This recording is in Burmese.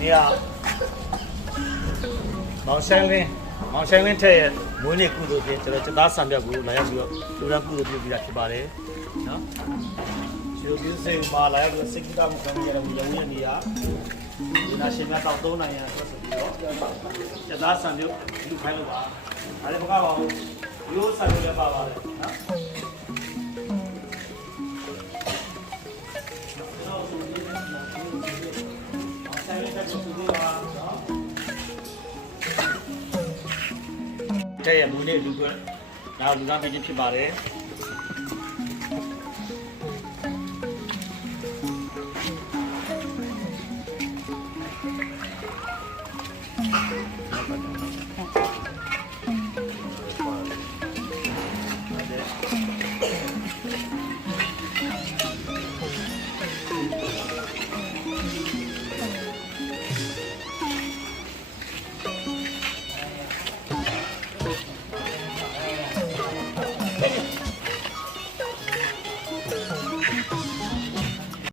နေ့ကမောင်ဆိုင်လင်းထဲရဲ့မွေးနေ့ကုသိုလ်ဖြင့်ကျွန်တော်စသားဆံပြတ်ကိုလာရောက်ပြီးတော့လူရန်ကုသိုလ်ပြုပြီးတာဖြစ်ပါတယ်နော်ဒီလိုစိတ်မှာလာရောက်ပြီးစိတ်ကမှုခံရတဲ့ရုံရဲ့နေရာဒီနာရှင်များတောက်သုံးနိုင်ရဆိုပြီးတော့စသားဆံပြုတ်လူခိုင်းလို့ပါဒါလည်းမကပါဘူးရိုးဆံပြုတ်လည်းပါပါတယ်နော်တဲ့ရမူနဲ့လူကနောက်လူသားပြင်းဖြစ်ပါတယ်